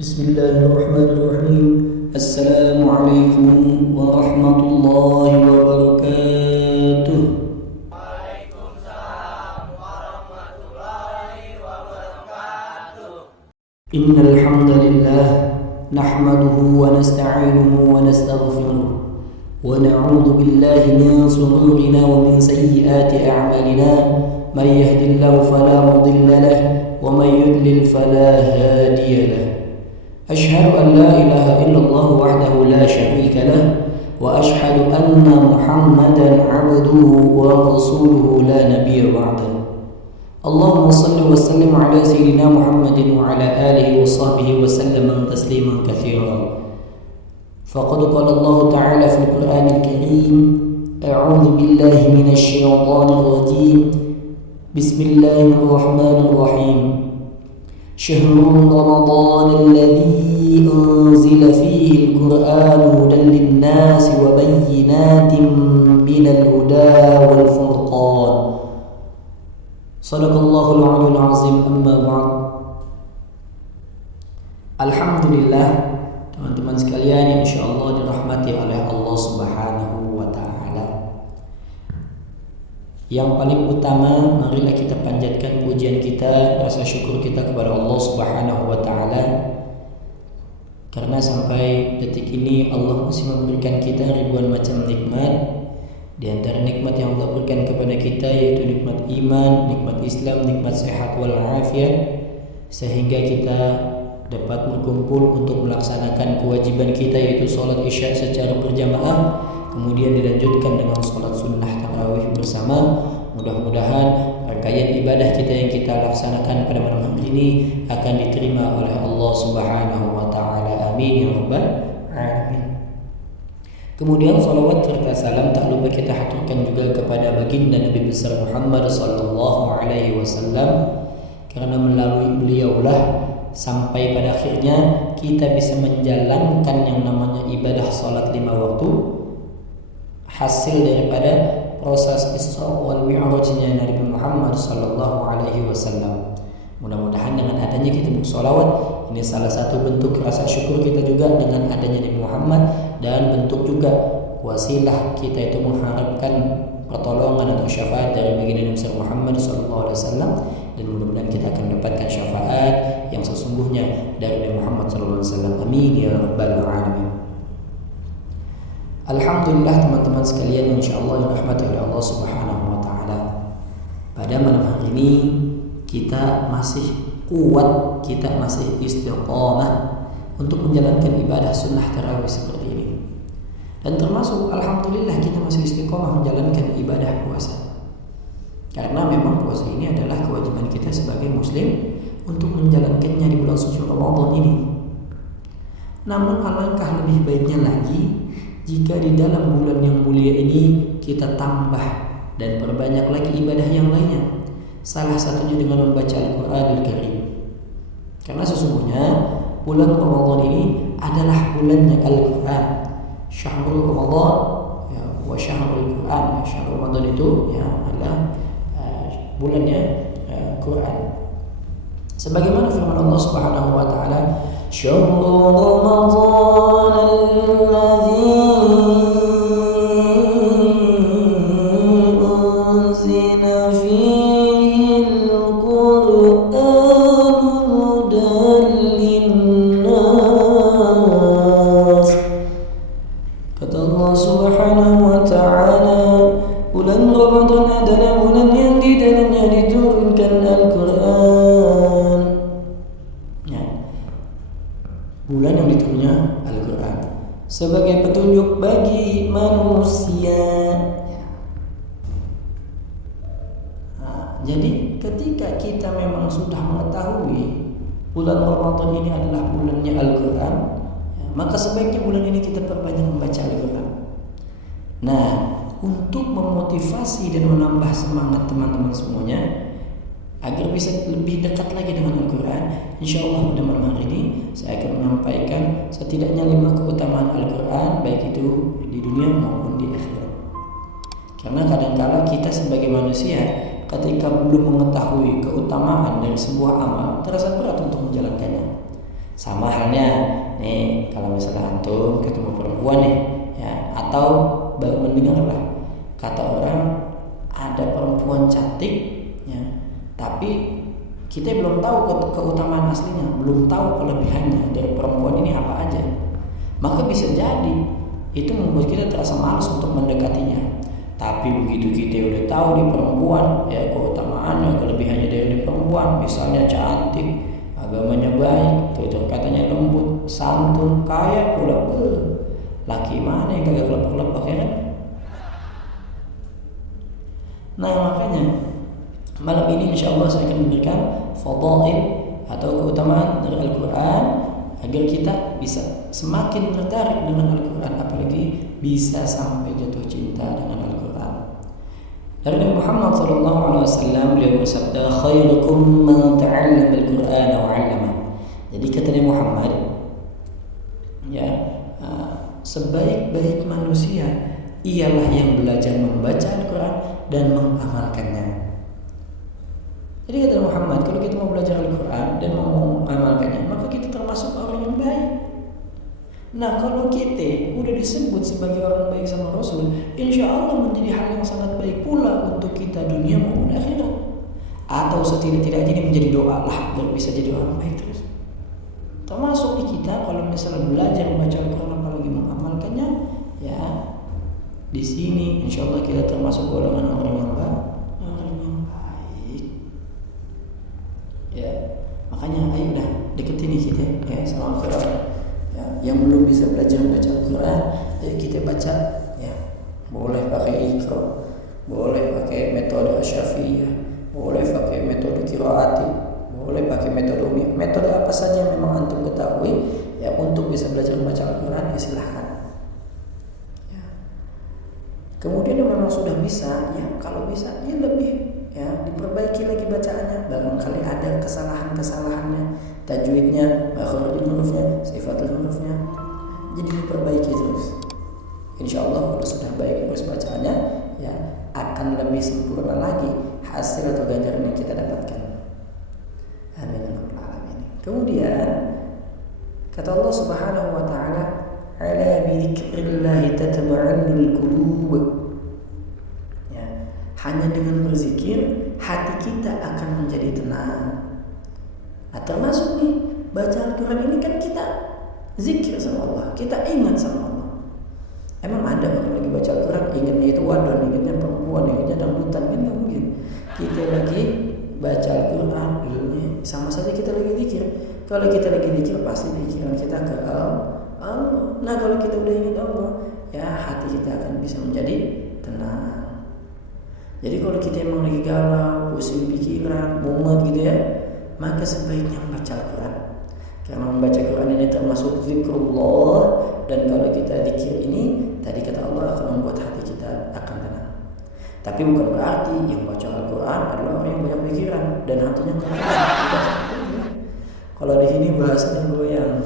Bismillahirrahmanirrahim. Assalamualaikum warahmatullahi wabarakatuh. Waalaikumsalam warahmatullahi wabarakatuh. Innal hamdalillah nahmaduhu wa nasta'inuhu wa nastaghfiruh wa na'udzu billahi min shururina wa min sayyiati a'malina. May yahdihillahu fala mudilla lahu wa may yudlil fala hadiya lahu. أشهد أن لا إله إلا الله وحده لا شريك له وأشهد أن محمدا عبده ورسوله لا نبي بعده. اللهم صل وسلم على سيدنا محمد وعلى آله وصحبه وسلم تسليما كثيرا. فقد قال الله تعالى في القرآن الكريم: أعوذ بالله من الشيطان الرجيم. بسم الله الرحمن الرحيم. شهر رمضان الذي أنزل فيه القرآن هدى للناس وبينات من الهدى والفرقان. صدق الله العلي العظيم. أما بعد. Alhamdulillah, teman-teman sekalian yang insyaallah dirahmati oleh Allah Subhanahu wa taala. Yang paling utama, marilah kita panjatkan pujian kita, rasa syukur kita kepada Allah Subhanahu wa taala. Karena sampai detik ini Allah masih memberikan kita ribuan macam nikmat. Di antara nikmat yang Allah berikan kepada kita yaitu nikmat iman, nikmat Islam, nikmat sehat wal afiat, sehingga kita dapat berkumpul untuk melaksanakan kewajiban kita yaitu sholat isya secara berjamaah, kemudian dilanjutkan dengan sholat sunnah tarawih bersama. Mudah-mudahan rangkaian ibadah kita yang kita laksanakan pada malam hari ini akan diterima oleh Allah Subhanahu wa taala. Amin ya rabbal alamin. Kemudian salawat serta salam tak lupa kita haturkan juga kepada baginda Nabi besar Muhammad sallallahu alaihi wasallam, karena melalui beliaulah sampai pada akhirnya kita bisa menjalankan yang namanya ibadah salat 5 waktu, hasil daripada proses Isra wal Mi'rajnya Nabi Muhammad sallallahu alaihi wasallam. Mudah-mudahan dengan adanya kita bersolawat, ini salah satu bentuk rasa syukur kita juga dengan adanya Nabi Muhammad, dan bentuk juga wasilah kita itu mengharapkan pertolongan atau syafaat dari baginda Nabi Muhammad sallallahu alaihi wasallam, dan mudah-mudahan kita akan mendapatkan syafaat yang sesungguhnya dari Nabi Muhammad sallallahu alaihi wasallam. Amin ya rabbal alamin. Alhamdulillah teman-teman sekalian, insyaallah yang dirahmati oleh Allah Subhanahu wa taala. Pada malam hari ini kita masih kuat, kita masih istiqamah untuk menjalankan ibadah sunnah tarawih seperti ini. Dan termasuk alhamdulillah kita masih istiqamah menjalankan ibadah puasa. Karena memang puasa ini adalah kewajiban kita sebagai muslim untuk menjalankannya di bulan suci Ramadan ini. Namun alangkah lebih baiknya lagi jika di dalam bulan yang mulia ini kita tambah dan perbanyak lagi ibadah yang lainnya. Salah satunya dengan membaca Al-Quranul Karim. Karena sesungguhnya bulan Ramadan ini adalah bulannya Al-Quran. Syahrul Ramadan ya, wa syahrul Quran. Syahrul Ramadan itu ya adalah bulannya Quran. Sebagaimana firman Allah Subhanahu wa taala, "Syahrul Ramadan alladzi unzila fihi al-Qur'an hudan lin-nas." Kata Allah Subhanahu wa taala, bulan Ramadan adalah bulan yang di dalamnya diturunkan Al-Quran. Ya. Bulan yang diturunnya Al-Quran sebagai petunjuk bagi manusia. Jadi ketika kita memang sudah mengetahui bulan Ramadan ini adalah bulannya Al-Quran, maka sebaiknya bulan ini kita perbanyak membaca Al-Quran. Nah, untuk memotivasi dan menambah semangat teman-teman semuanya agar bisa lebih dekat lagi dengan Al-Quran, insyaallah pada malam hari ini saya akan menyampaikan setidaknya 5 keutamaan Al-Quran, baik itu di dunia maupun di akhirat. Karena kadang-kala kita sebagai manusia ketika belum mengetahui keutamaan dari sebuah amal, terasa berat untuk menjalankannya. Sama halnya nih, kalau misalnya antum ketemu perempuan nih, ya, atau baru mendengar lah kata orang ada perempuan cantik, ya, tapi kita belum tahu keutamaan aslinya, belum tahu kelebihannya dari perempuan ini apa aja, maka bisa jadi itu membuat kita terasa malas untuk mendekatinya. Tapi begitu kita udah tahu di perempuan, ya, keutamaannya, kelebihannya dari perempuan, misalnya cantik, agamanya baik, tutur katanya lembut, santun, kaya pula, laki mana yang kagak kelepek-kelepek, ya kan? Nah, makanya malam ini insya Allah saya akan memberikan fadail atau keutamaan dari Al-Quran agar kita bisa semakin tertarik dengan Al-Quran, apalagi bisa sampai jatuh cinta dengan Al-Quran. Dari Nabi Muhammad SAW, beliau bersabda, khairukum man ta'allama Al-Quran wa 'allama. Jadi kata Nabi Muhammad, ya, sebaik-baik manusia ialah yang belajar membaca Al-Quran dan mengamalkannya. Jadi kata Muhammad, kalau kita mau belajar Al-Quran dan mau mengamalkannya, maka kita termasuk orang yang baik. Nah, kalau kita udah disebut sebagai orang baik sama Rasul, insya Allah menjadi hal yang sangat baik pula untuk kita dunia maupun akhirat. Atau setidak-tidaknya ini menjadi doa lah biar bisa jadi orang baik terus. Termasuk di kita kalau misalnya belajar membaca Al-Quran apalagi mengamalkannya, ya, di sini insya Allah kita termasuk golongan orang yang baik. Ya, makanya ayo dah deketin kita, ya, sama Al-Quran. Ya, yang belum bisa belajar membaca Al-Quran, ayo kita baca, ya. Boleh pakai Iqra, boleh pakai metode Syafi'iyah, boleh pakai metode Qiraati, boleh pakai metode apa saja yang memang antum ketahui, ya, untuk bisa belajar membaca Al-Quran, ya silahkan. Ya. Kemudian yang memang sudah bisa, ya, kalau bisa ya lebih, ya, diperbaiki lagi bacaannya. Barangkali ada kesalahan-kesalahannya, tajwidnya, makhrajul hurufnya, sifatul hurufnya, jadi diperbaiki terus. Insya Allah kalau sudah baik terus bacaannya, ya, akan lebih sempurna lagi hasil atau ganjaran yang kita dapatkan. Amin ya rabbal alamin. Kemudian kata Allah Subhanahu wa taala, ala bi dzikrillah tatma'innul qulub. Hanya dengan berzikir hati kita akan menjadi tenang. Nah, termasuk nih baca Al-Quran ini kan kita zikir sama Allah, kita ingat sama Allah. Emang ada orang lagi baca Al-Quran ingatnya itu wadon, ingatnya perempuan, ingatnya dangdutan, kan nggak mungkin. Kita lagi baca Al-Quran, sama saja kita lagi zikir. Kalau kita lagi zikir pasti pikiran kita ke Allah. Nah, kalau kita udah ingat Allah, ya, hati kita akan bisa menjadi tenang. Jadi kalau kita emang lagi galau, pusing pikiran, mumet gitu, ya, maka sebaiknya membaca Al-Quran. Karena membaca Al-Quran ini termasuk zikrullah, dan kalau kita zikir ini, tadi kata Allah akan membuat hati kita akan tenang. Tapi bukan berarti yang baca Al-Quran adalah orang yang banyak pikiran dan hatinya goyang. Kalau di sini bahasanya goyang,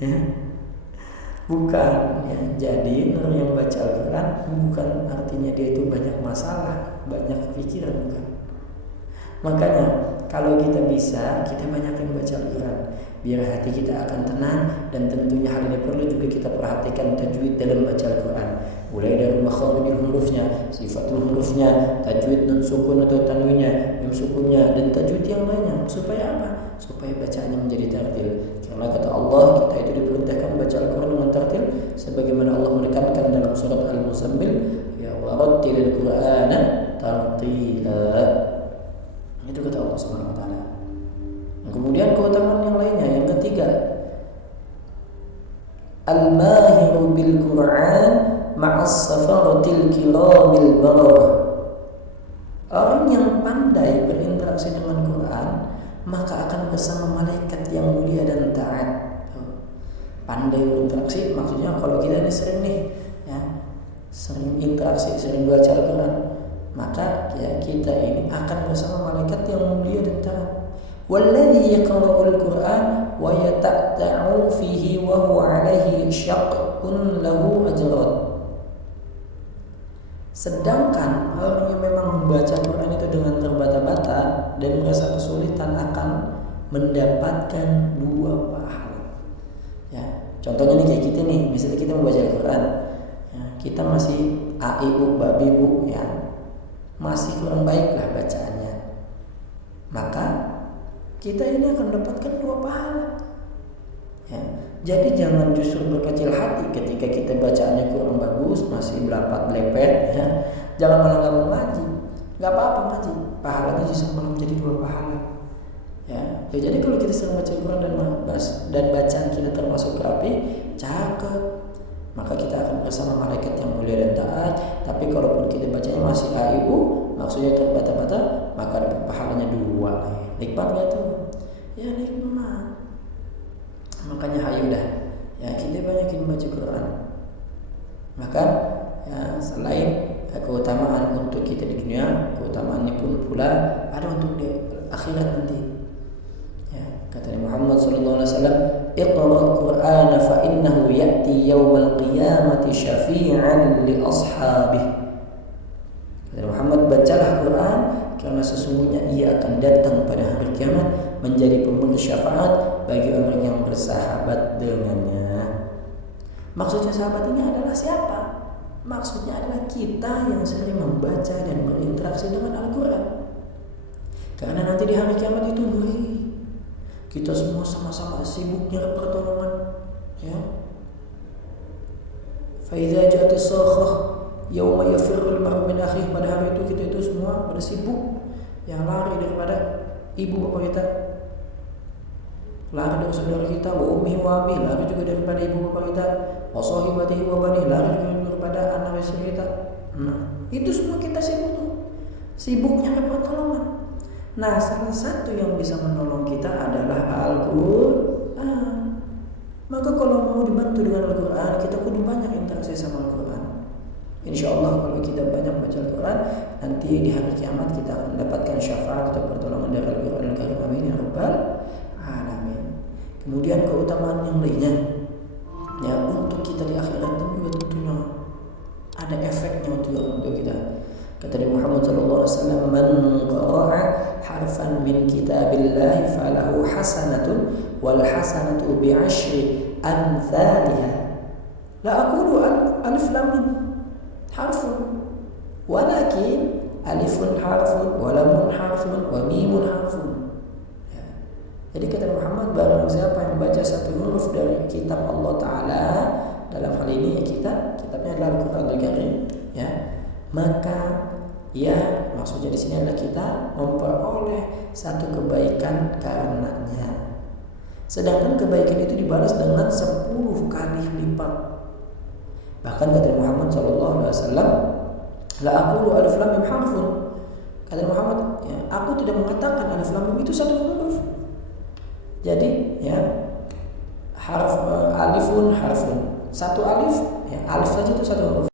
ya. Bukan, ya. Jadi orang yang baca Al-Quran bukan artinya dia itu banyak masalah, banyak pikiran, bukan. Makanya kalau kita bisa, kita banyakin baca Al-Quran, biar hati kita akan tenang. Dan tentunya hal ini perlu juga kita perhatikan tajwid dalam baca Al-Quran, mulai dari makhrajul hurufnya, sifatul hurufnya, tajwid nun sukun atau tanwinnya, mim sukunnya, dan tajwid yang lainnya. Supaya apa? Supaya bacaannya menjadi tartil. Karena kata Allah, kita itu diperintahkan baca Al-Quran dengan tartil, sebagaimana Allah menekankan dalam surat Al-Muzammil, ya warattilil Qur'ana tartila. Itu kata Allah Subhanahu wa taala. Kemudian keutamaan yang lainnya, yang ketiga, al-mahiru bil Qur'an ma'as safaratil kiramil bararah. Orang yang pandai berinteraksi dengan Quran, maka akan bersama malaikat yang mulia dan taat. Pandai berinteraksi maksudnya kalau kita ini sering nih, ya, sering interaksi, sering baca Al-Quran, maka, ya, kita ini akan bersama malaikat yang mulia dan taat. Walladzi yaqra'ul Qur'an wa yata'ta'u fihi wa huwa 'alaihi syaqqun lahu ajran. Sedangkan orang yang memang membaca Quran itu dengan terbata-bata dan merasa kesulitan akan mendapatkan 2 pahala. Contohnya nih kayak kita nih, misalnya kita membaca Al-Quran, ya, kita masih a i u babi bu, ya masih kurang baik lah bacaannya, maka kita ini akan mendapatkan 2 pahala. Ya, jadi jangan justru berkecil hati ketika kita bacaannya kurang bagus, masih belepet, ya. Jangan malah nggak mau ngaji, nggak apa-apa ngaji, pahalanya justru malah menjadi 2 pahala. Ya, jadi kalau kita sering baca Quran dan bacaan kita termasuk rapi, cakep, maka kita akan bersama malaikat yang mulia dan taat. Tapi kalaupun kita bacanya masih aiu, maksudnya terbata-bata, maka dapat pahalanya 2. Nikmat gak tuh? Ya nikmat. Makanya hayu dah, ya kita banyakin baca Quran. Maka ya, selain keutamaan untuk kita di dunia, keutamaannya pun pula ada untuk di akhirat nanti. Ya, kata Nabi Muhammad sallallahu alaihi wasallam, "Iqra'ul Qur'ana fa innahu ya'ti yaumal qiyamati syafi'an li ashabihi." Kata Muhammad, bacalah Quran karena sesungguhnya ia akan datang pada hari kiamat menjadi pemberi syafaat bagi orang yang bersahabat dengannya. Maksudnya sahabat ini adalah siapa? Maksudnya adalah kita yang sering membaca dan berinteraksi dengan Al-Quran. Karena nanti di hari kiamat itu ngeri. Kita semua sama-sama sibuk nyari pertolongan, ya. Fa idza ja'at as-sakhah yauma yafirrul mar'u min akhihi, pada hari itu kita itu semua pada sibuk yang lari daripada ibu bapak kita, lari dari saudara kita, wa ummi wa abi, lari juga daripada ibu bapak kita, wa sahibatihi wa bani, lari juga daripada anak istri kita. Nah, itu semua kita sibuk tuh, sibuknya nyari pertolongan. Nah, salah satu yang bisa menolong kita adalah Al-Quran. Maka kalau mau dibantu dengan Al-Quran, kita kudu banyak interaksi sama Al-Quran. Insya Allah kalau kita banyak baca Al-Quran, nanti di hari kiamat kita akan mendapatkan syafaat atau pertolongan dari Al-Quran Al-Karim. Amin ya Rabbal Alamin. Kemudian keutamaan yang lainnya, ya untuk kita di akhirat juga tentunya ada efeknya untuk kita. Kata Nabi Muhammad SAW, "Man qara'a harfan min kitabillahi falahu hasanatun wal hasanatu bi'ashri amthaliha." La aqulu alif lam mim harfun, walakin alifun harfun, wa lamun harfun, wa mimun harfun. Ya. Jadi kata Muhammad, barang siapa yang membaca satu huruf dari kitab Allah Ta'ala, dalam hal ini kitabnya adalah Al-Quran Al-Karim, ya, maka ya maksudnya di sini adalah kita memperoleh satu kebaikan karenanya. Sedangkan kebaikan itu dibalas dengan 10 kali lipat. Bahkan kata Muhammad SAW, "La aqulu alif lam mim harfun." Kata Muhammad, ya, aku tidak mengatakan alif lam mim itu satu huruf. Jadi ya alifun harfun, satu alif, ya alif saja itu satu huruf.